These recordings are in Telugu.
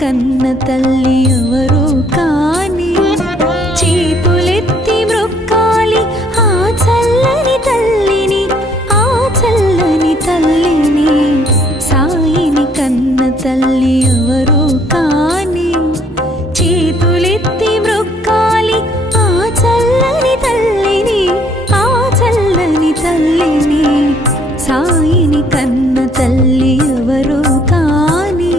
కన్న తల్లి ఎవరో కాని చేతులెత్తి మ్రొక్కాలి ఆ చల్లని తల్లిని, ఆ చల్లని తల్లిని. సాయిని కన్న తల్లి ఎవరో కాని చేతులెత్తి మ్రొక్కాలి ఆ చల్లని తల్లిని, ఆ చల్లని తల్లిని. సాయిని కన్న తల్లి ఎవరో కాని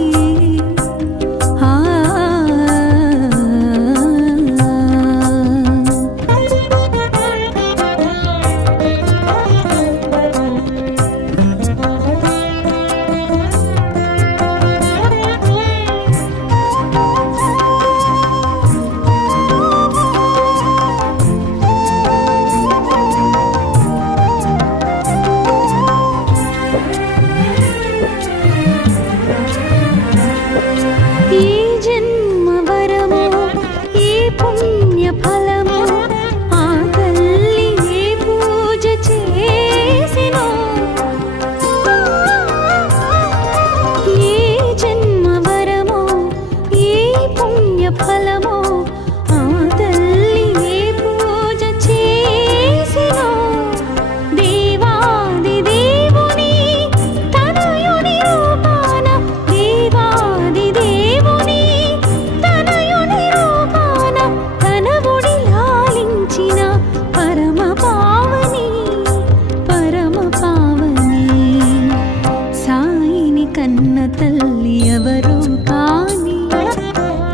కన్న తల్లి ఎవరో కాని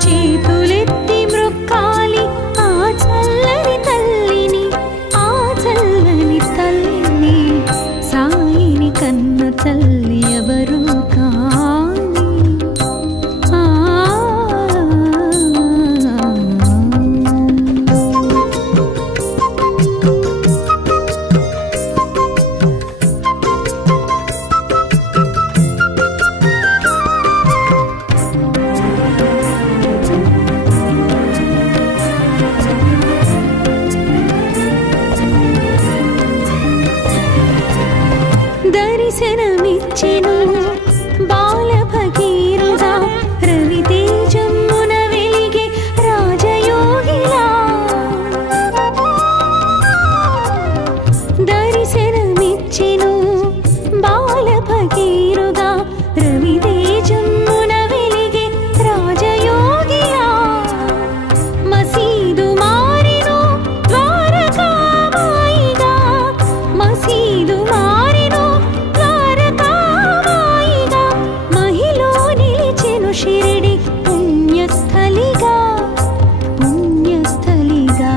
చేతులెత్తి మ్రొక్కాలి ఆ చల్లని తల్లిని, ఆ చల్లని తల్లిని. సాయిని కన్న తల్లి ఎవరో కాని దర్శనమిచ్చెను బాల భగీరథ రవితేజమున వెలిగే రాజయోగిలా. దర్శనమిచ్చెను బాల భగీరథ రవితేజమున వెలిగే రాజయోగిలా. మసీదు మారెను ద్వారకామాయిగా, మసీదు మారెను ద్వారకామాయిగా. మహిలో నిలిచెను షిరిడి పుణ్యస్థలిగా, పుణ్యస్థలిగా.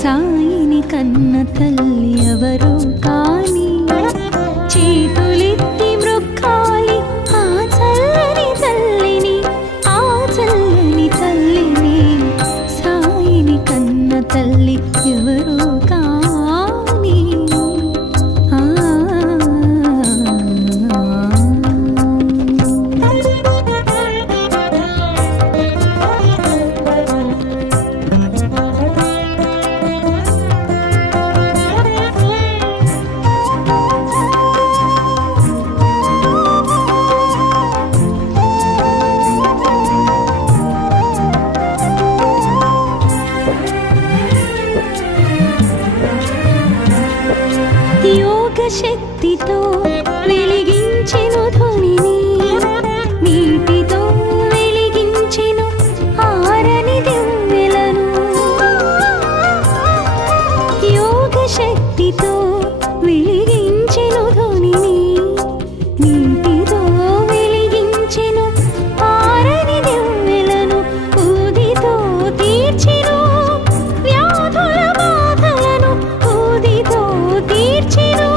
సాయిని కన్న తల్లి ఎవరో కాని చేతులెత్తి మ్రొక్కాలి ఆ చల్లని తల్లిని, ఆ చల్లని తల్లిని. సాయిని కన్న తల్లి ఎవరో కాని యోగ శక్తితో వెలిగించెను ధ్వనిని, నీటితో వెలిగించెను ఆరని దివ్వెలను. యోగ శక్తితో వెలిగించెను ధ్వనిని, నీటితో వెలిగించెను ఆరని దివ్వెలను. ఊదితో తీర్చెను వ్యాధుల బాధలను, ఊదితో తీర్చెను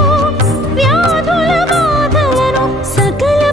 వ్యాధుల బాధలను. సకల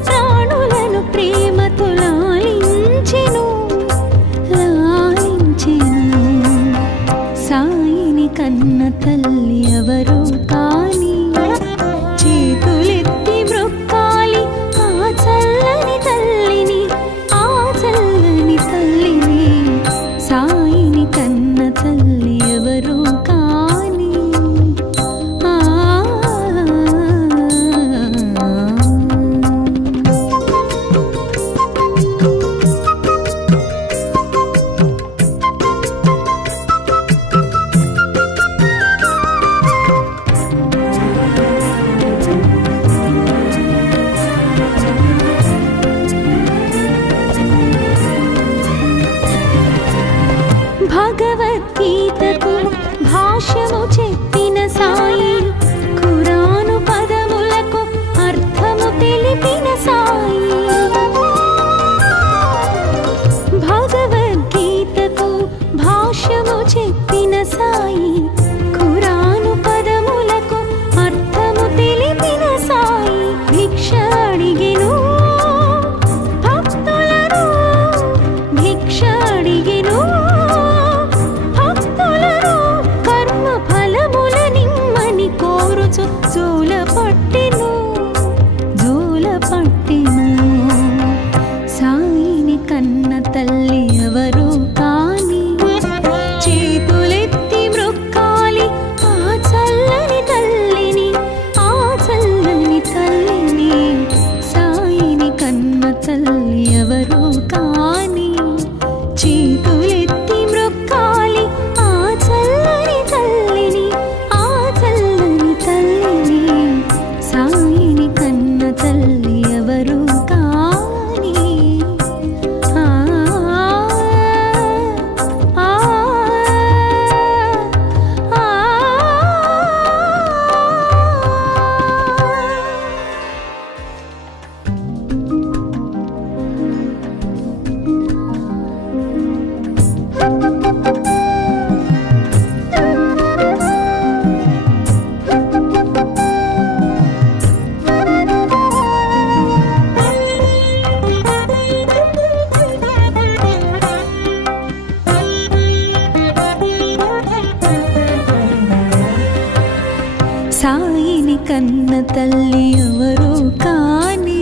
కన్న తల్లి ఎవరో కాని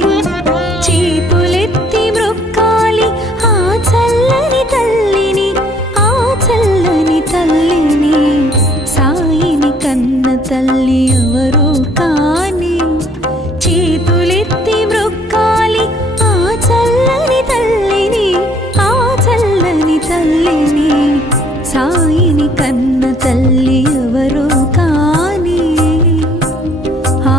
చేతులెత్తి మ్రొక్కాలి ఆ చల్లని తల్లిని, ఆ చల్లని తల్లిని. సాయిని కన్న తల్లి ఎవరో కాని చేతులెత్తి మ్రొక్కాలి ఆ చల్లని తల్లిని, ఆ చల్లని తల్లిని. సాయిని కన్న తల్లి ఎవరో కాని. ఆ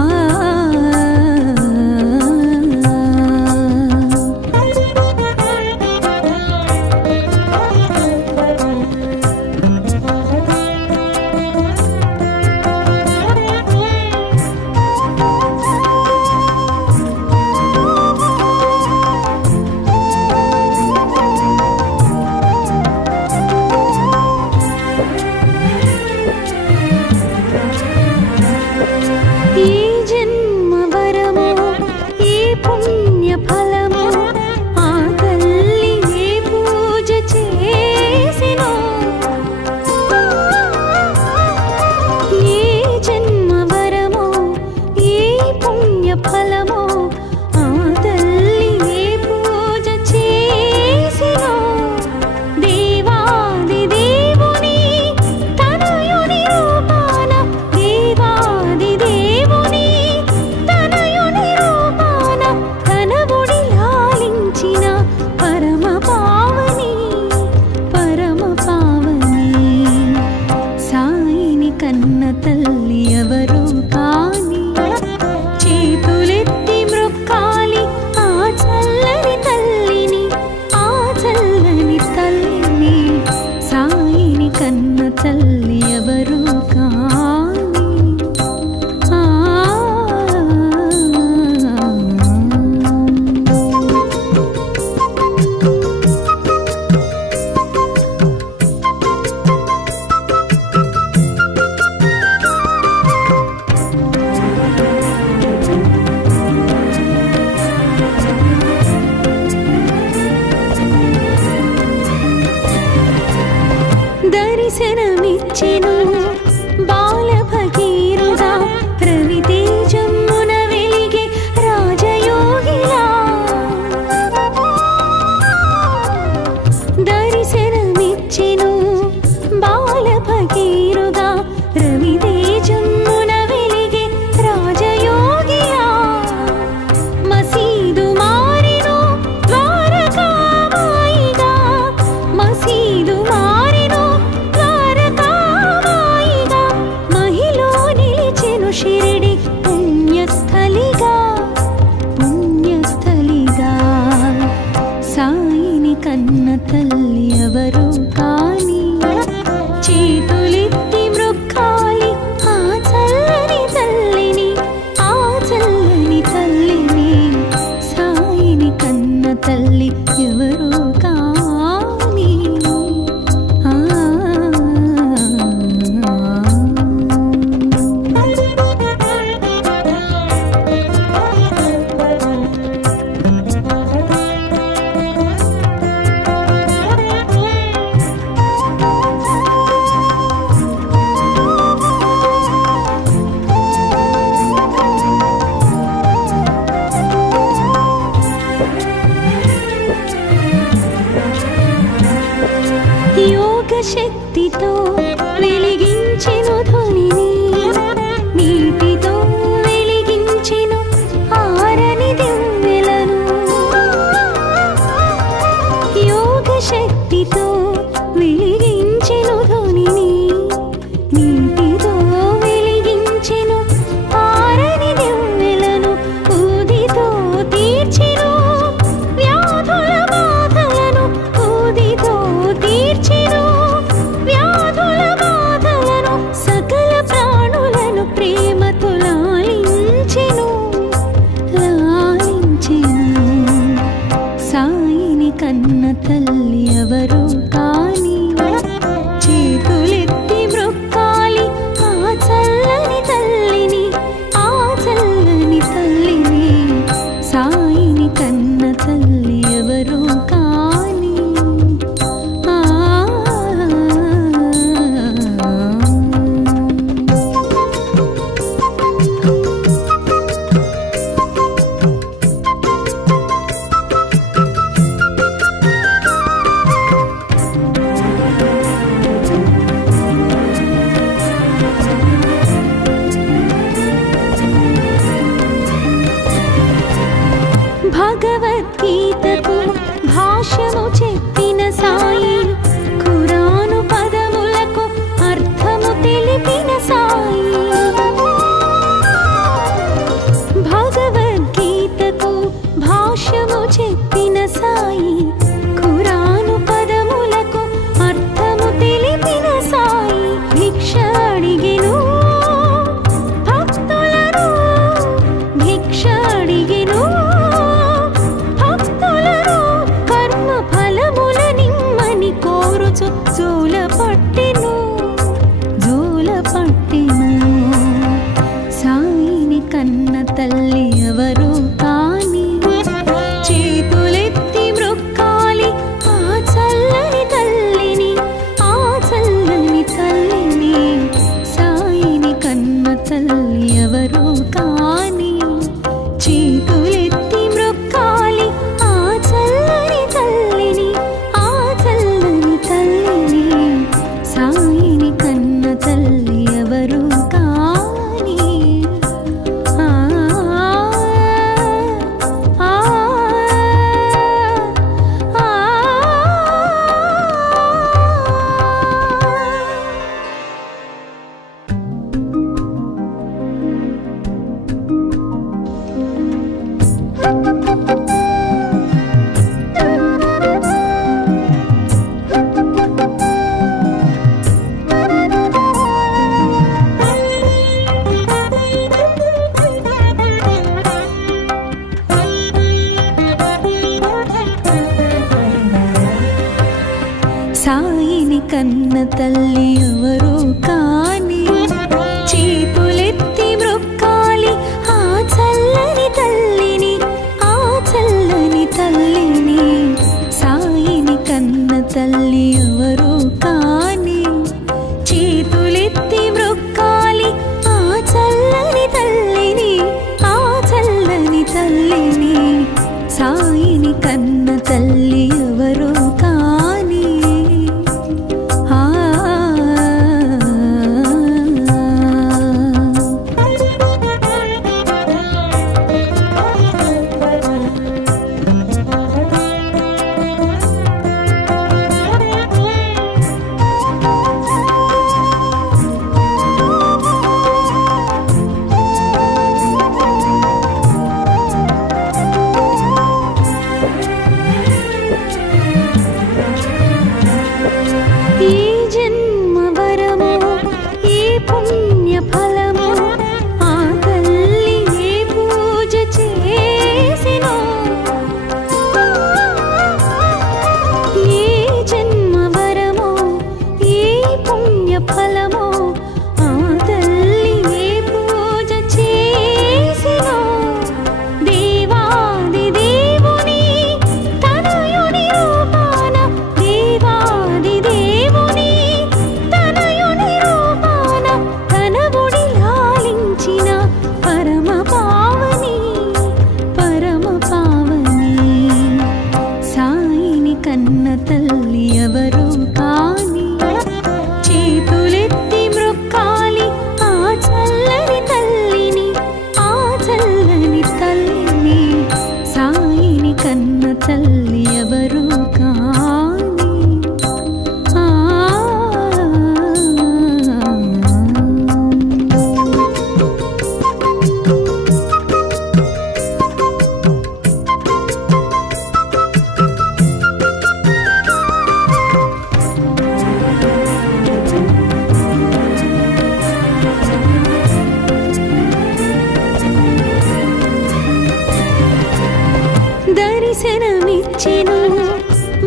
దర్శనమిచ్చెను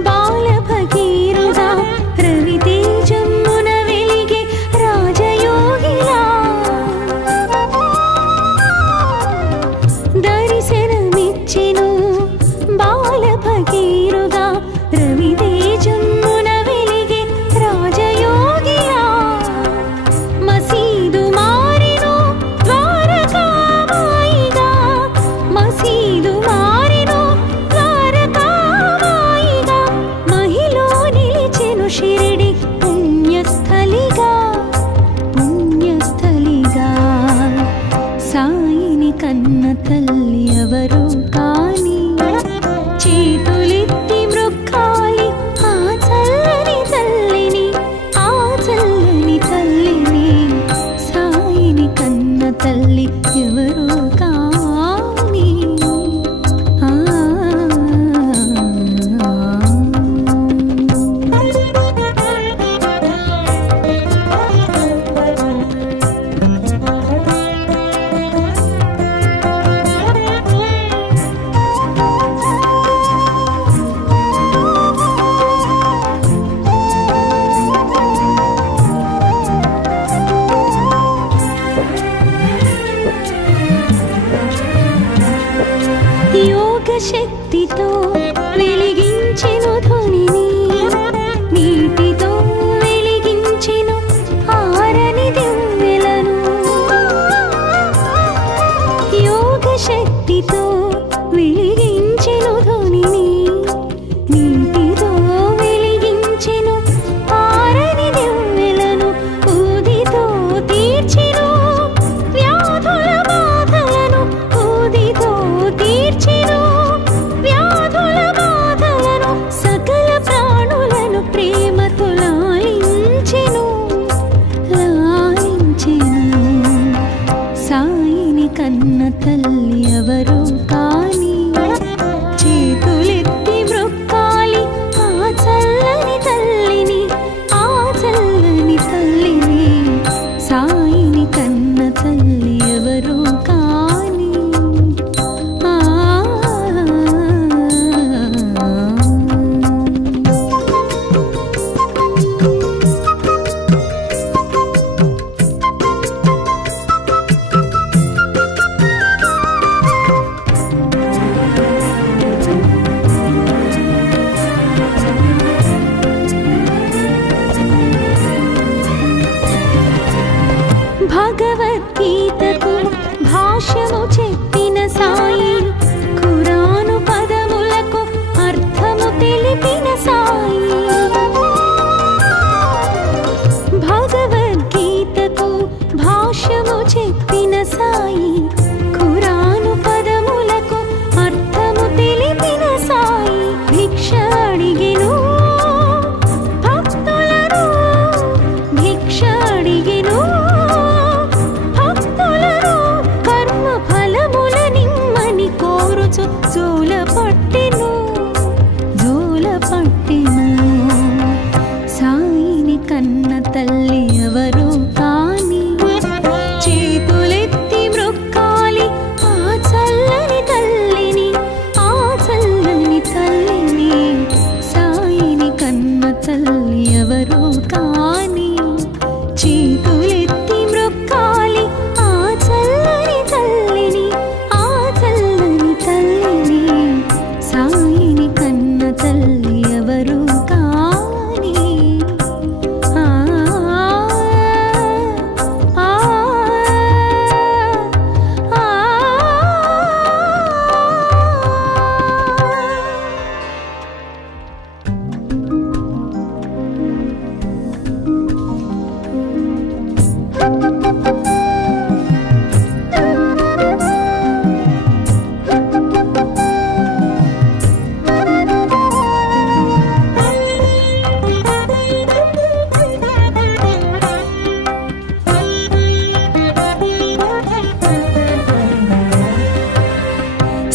బాల భగీరుడా రవితేజమున వెలిగే రాజయోగిలా దర్శనమిచ్చెను బాల భగీరుడా రవితేజమున వెలిగే రాజయోగిలా మసీదు మారెను ద్వారకామాయిగా మసీదు మారెను ద్వారకామాయిగా మహిలో నిలిచెను షిరిడి పుణ్యస్థలిగా పుణ్యస్థలిగా సాయిని కన్న తల్లి ఎవరు కాని చేతులెత్తి మ్రొక్కాలి ఆ చల్లని తల్లిని ఆ చల్లని తల్లిని సాయిని కన్న తల్లి ఎవరు కాని యోగ శక్తితో వెలిగించెను ధ్వనిని నీటితో వెలిగించెను ఆరని దివ్వెలను యోగ శక్తితో వెలిగించెను ధ్వనిని నీటితో వెలిగించెను ఆరని దివ్వెలను ఊదితో తీర్చెను వ్యాధుల బాధలను ఊదితో తీర్చెను వ్యాధుల బాధలను సకల ప్రాణులను ప్రేమతో లాలించెను లాలించెను సాయిని కన్న తల్లి ఎవరు కాని చేతులెత్తి మ్రొక్కాలి ఆ చల్లని తల్లిని ఆ చల్లని తల్లిని సాయిని కన్న తల్లి ఎవరు కాని భగవద్గీతకు భాష్యము చెప్పిన సాయి ఖురాను పదములకు అర్థము తెలిపిన సాయి భగవద్గీతకు భాష్యము చెప్పిన సాయి ఖురాను పదములకు అర్థము తెలిపిన సాయి భిక్ష అడిగెను భక్తులను భిక్ష అడిగెను భక్తులను కర్మ ఫలముల నిమ్మని కోరుచు జోల పట్టెను సాయిని కన్న తల్లి ఎవరు కాని చేతులెత్తి మ్రొక్కాలి ఆ చల్లని తల్లిని ఆ చల్లని తల్లిని సాయిని కన్న తల్లి ఎవరు కాని చేతులెత్తి మ్రొక్కాలి ఆ చల్లని తల్లిని ఆ చల్లని తల్లిని సాయిని కన్న తల్లి ఎవరు కాని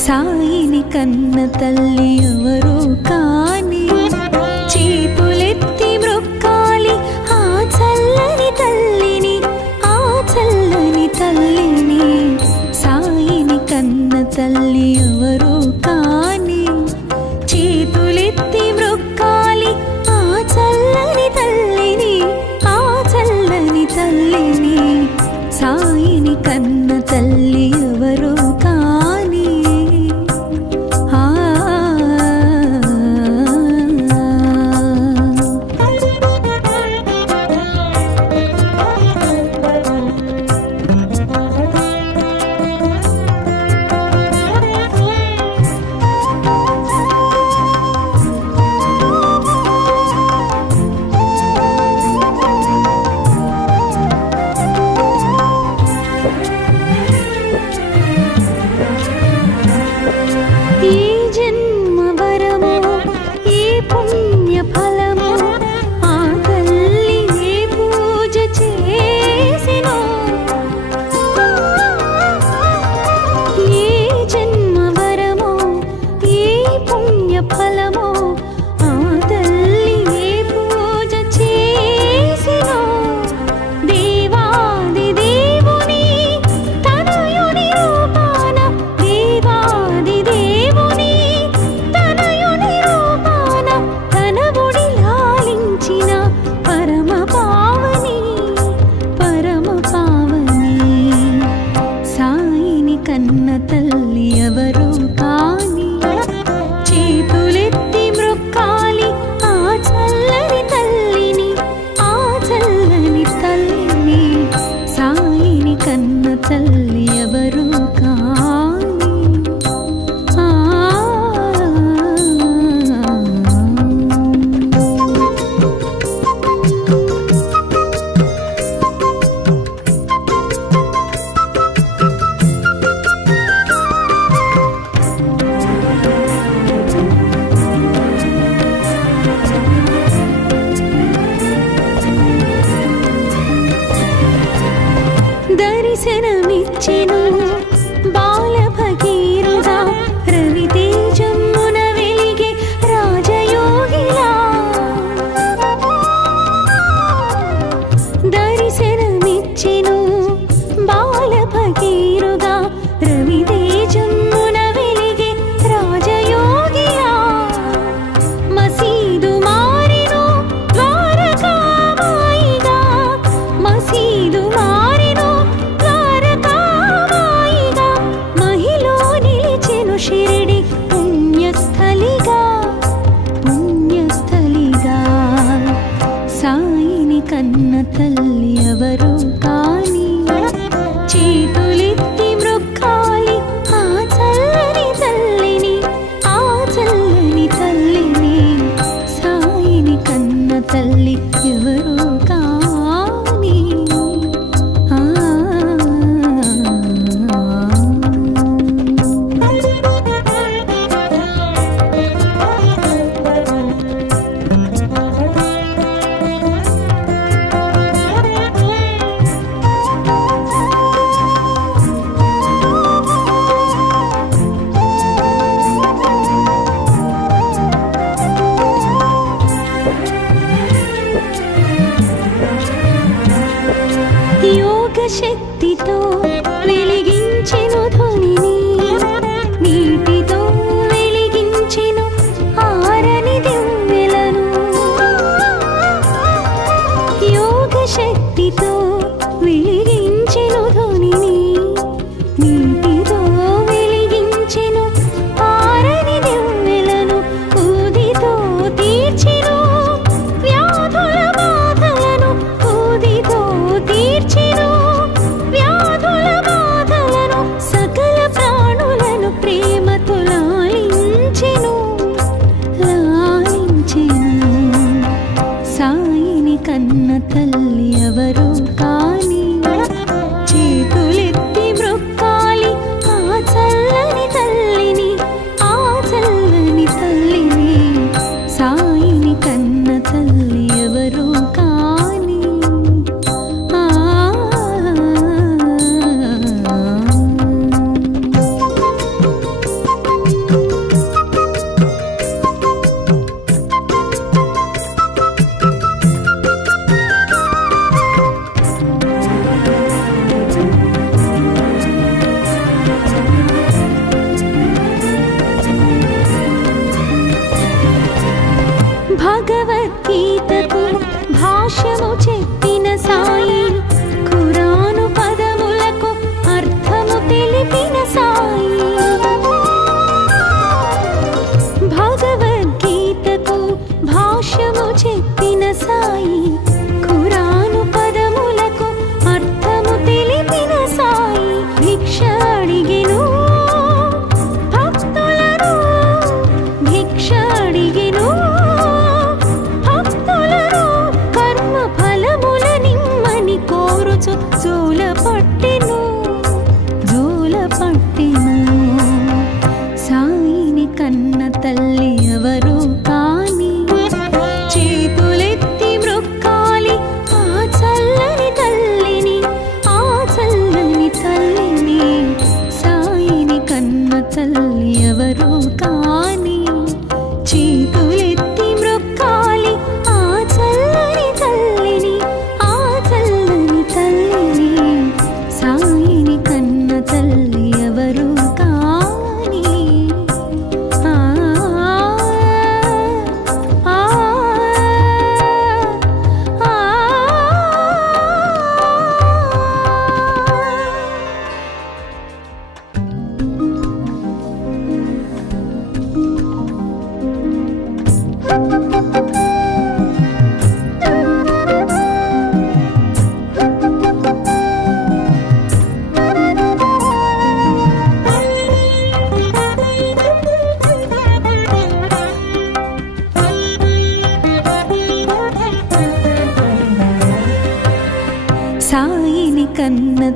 సాయిని కన్న తల్లి ఎవరు కాని చేతులెత్తి మ్రొక్కాలి ఆ చల్లని తల్లిని ఆ చల్లని తల్లిని సాయిని కన్న తల్లి ఎవరు కాని ఏ జన్మ వరమో ఏ పుణ్య ఫలమో ఆ తల్లి ఏ పూజ చేసినో ఏ జన్మ వరమో ఏ పుణ్య ఫలమో ఆ తల్లి ఏ పూజ చేసినో దేవాది దేవుని తనయుని రూపాన దేవాది దేవుని తనయుని రూపాన తనవుడి లాలించిన పరమ పావని సాయిని కన్న తల్లి ఎవరు కాని చేతులెత్తి మ్రొక్కాలి ఆ చల్లని తల్లిని ఆ చల్లని తల్లిని సాయిని కన్న తల్లి ఎవరు కాని ఆ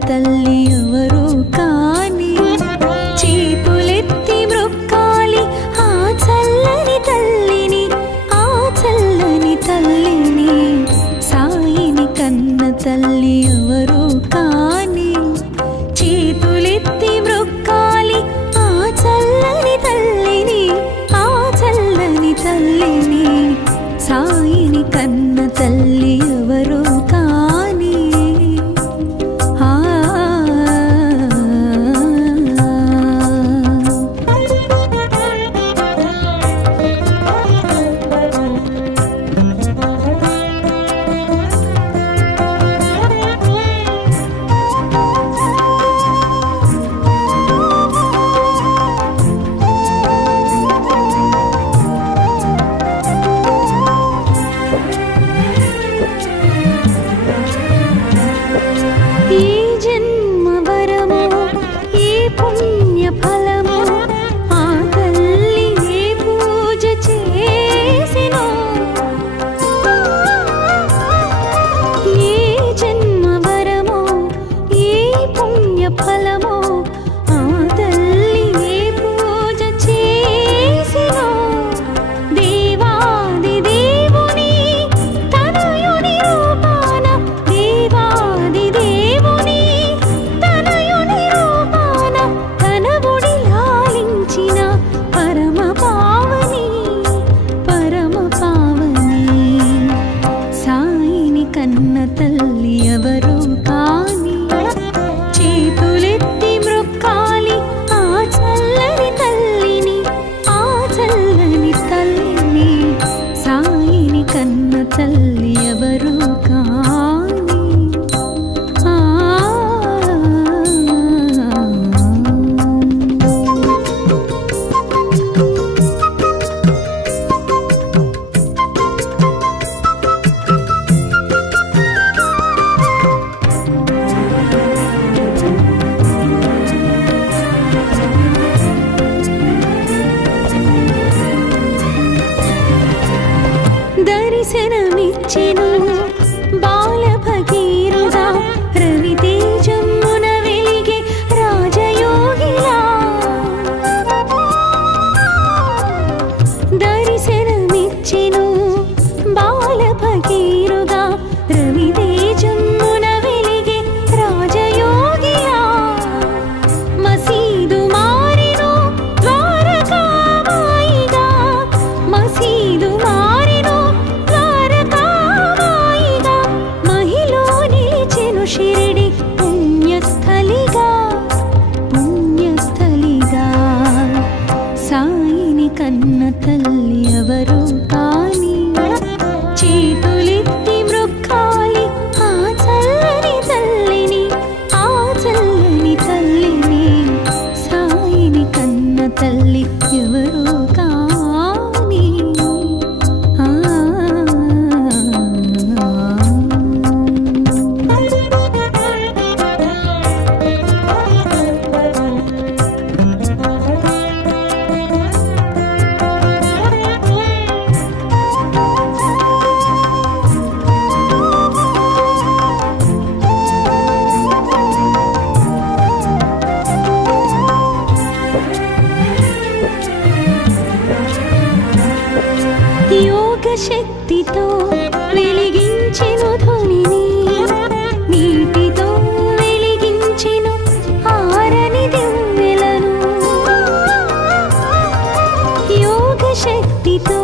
తల్లి ఎవరు కాని చేతులెత్తి మ్రొక్కాలి ఆ చల్లని తల్లిని ఆ చల్లని తల్లిని సాయిని కన్న తల్లి ఎవరు కాని చేతులెత్తి మ్రొక్కాలి ఆ చల్లని తల్లిని ఆ చల్లని తల్లిని సాయిని కన్న తల్లి ఎవరు కాని దర్శనమిచ్చెను బాల భగీరథుడా రవితేజమున వెలిగే రాజయోగిలా దర్శనమిచ్చెను బాల భగీరథుడా రవితేజమున వెలిగే రాజయోగిలా మసీదు మారెను ద్వారకామాయిగా మసీదు మారెను షిరిడి పుణ్యస్థలిగా పుణ్యస్థలిగా సాయిని కన్న తల్లి ఎవరు కాని చేతులెత్తి మ్రొక్కాలి ఆ చల్లని తల్లిని ఆ చల్లని తల్లిని సాయిని కన్న తల్లి ఎవరు కాని శక్తితో వెలిగించెను ధ్వనిని నీటితో వెలిగించెను ఆరని దివ్వెలను యోగ శక్తితో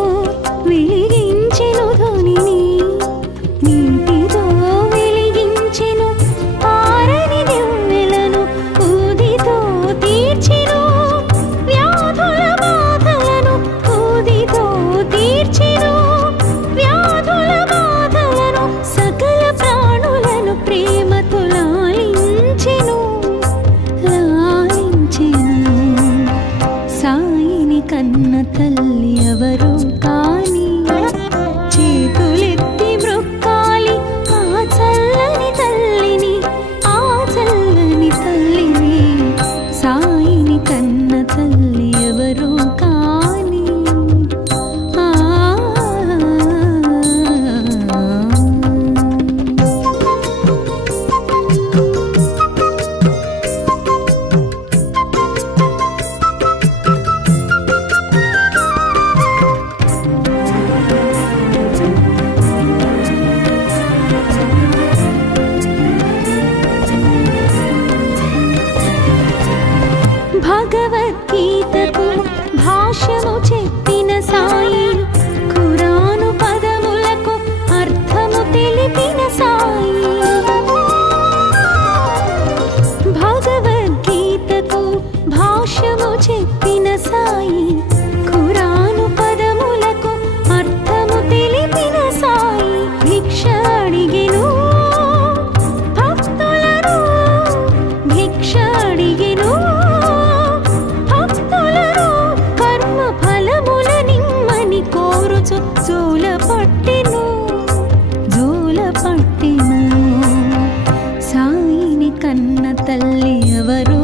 వెలిగించెను ధ్వనిని నీటితో వెలిగించెను ఆరని దివ్వెలను ఊదితో తీర్చెను వ్యాధుల బాధలను ఊదితో తీర్చెను సకల ప్రాణులను ప్రేమతో లాలించెను సాయిని కన్న తల్లి ఎవరు కాని చేతులెత్తి మ్రొక్కాలి ఆ చల్లని తల్లిని ఆ చల్లని తల్లిని సాయిని కన్న తల్లి ఎవరు కాని భగవద్గీతకు భాష్యము చెప్పిన సాయి, ఖురాను పదములకు అర్థము తెలిపిన సాయి. భగవద్గీతకు భాష్యము చెప్పిన సాయి, ఖురాను పదములకు అర్థము తెలిపిన సాయి. భిక్ష అడిగెను భక్తులను, భిక్ష అడిగెను భక్తులను, కర్మ ఫలముల నిమ్మని కోరుచు జోల పట్టెను, జోల పట్టెను. సాయిని కన్న తల్లి ఎవరు